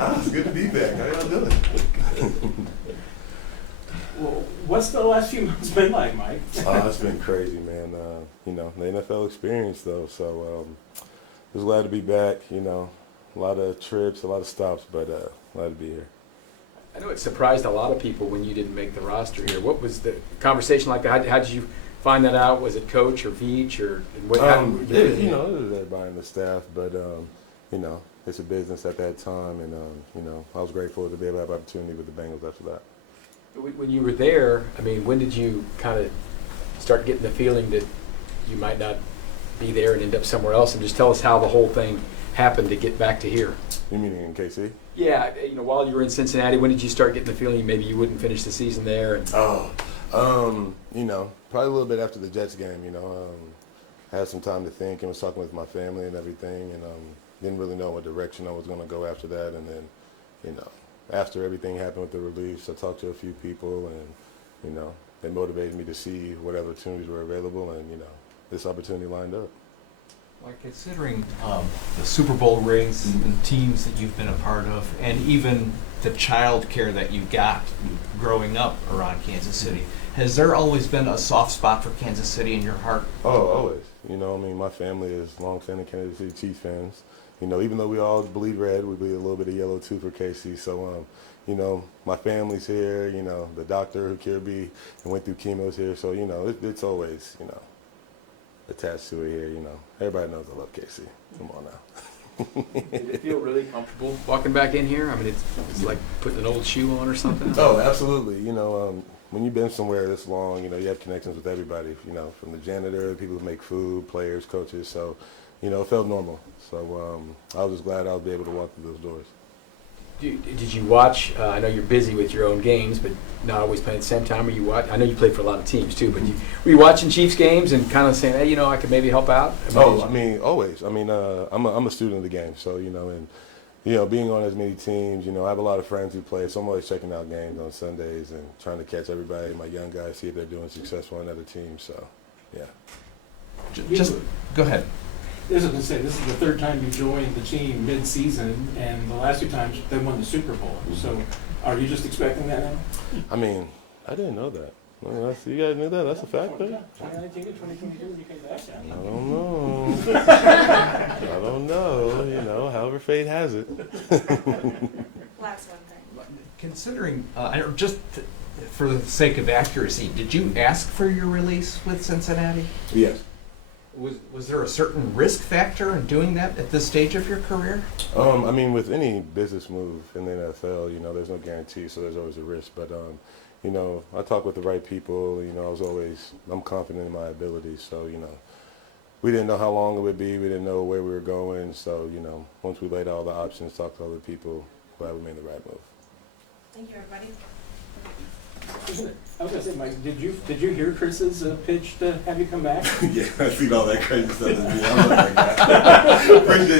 It's good to be back. How y'all doing? Well, what's the last few months been like, Mike? It's been crazy, man. The NFL experience, though. So just glad to be back. A lot of trips, a lot of stops, but glad to be here. I know it surprised a lot of people when you didn't make the roster here. What was the conversation like? How did you find that out? Was it coach or Veach or what? It was everybody in the staff, but it's a business at that time, and I was grateful to be able to have opportunity with the Bengals after that. When you were there, I mean, when did you kind of start getting the feeling that you might not be there and end up somewhere else? And just tell us how the whole thing happened to get back to here. You meaning in KC? Yeah, while you were in Cincinnati, when did you start getting the feeling maybe you wouldn't finish the season there? And probably a little bit after the Jets game. Had some time to think and was talking with my family and everything, and didn't really know what direction I was going to go after that. And then, after everything happened with the release, I talked to a few people, and they motivated me to see what opportunities were available, and this opportunity lined up. Like considering the Super Bowl rings and teams that you've been a part of, and even the child care that you got growing up around Kansas City, has there always been a soft spot for Kansas City in your heart? Oh, always. My family is long-standing Kansas City Chiefs fans. Even though we all bleed red, we bleed a little bit of yellow too for KC. So, my family's here. The doctor who cured me and went through chemo's here. So, it's always, attached to it here. Everybody knows I love KC. Come on now. Did it feel really comfortable walking back in here? I mean, it's like putting an old shoe on or something. Oh, absolutely. When you've been somewhere this long, you have connections with everybody. From the janitor, people who make food, players, coaches. So, it felt normal. So I was just glad I was able to walk through those doors. Did you watch? I know you're busy with your own games, but not always playing at the same time. Or you watch? I know you played for a lot of teams too, but were you watching Chiefs games and kind of saying, hey, I could maybe help out? Always. I'm a student of the game, so being on as many teams, I have a lot of friends who play, so I'm always checking out games on Sundays and trying to catch everybody, my young guys, see if they're doing successful on other teams. So, yeah. Just go ahead. This is the third time you joined the team mid-season, and the last two times they won the Super Bowl. So, are you just expecting that now? I didn't know that. You guys knew that? That's a fact, though? 2019 to 2022, you came back down. I don't know. I don't know. However fate has it. Last one thing. Considering, for the sake of accuracy, did you ask for your release with Cincinnati? Yes. Was there a certain risk factor in doing that at this stage of your career? With any business move in the NFL, there's no guarantee, so there's always a risk. But, I talk with the right people. I'm confident in my abilities. So, we didn't know how long it would be. We didn't know where we were going. So, once we laid out all the options, talked to other people, glad we made the right move. Thank you, everybody. I was going to say, Mike, did you hear Chris's pitch to have you come back? Yeah, I seen all that crazy stuff. I love that guy. Appreciate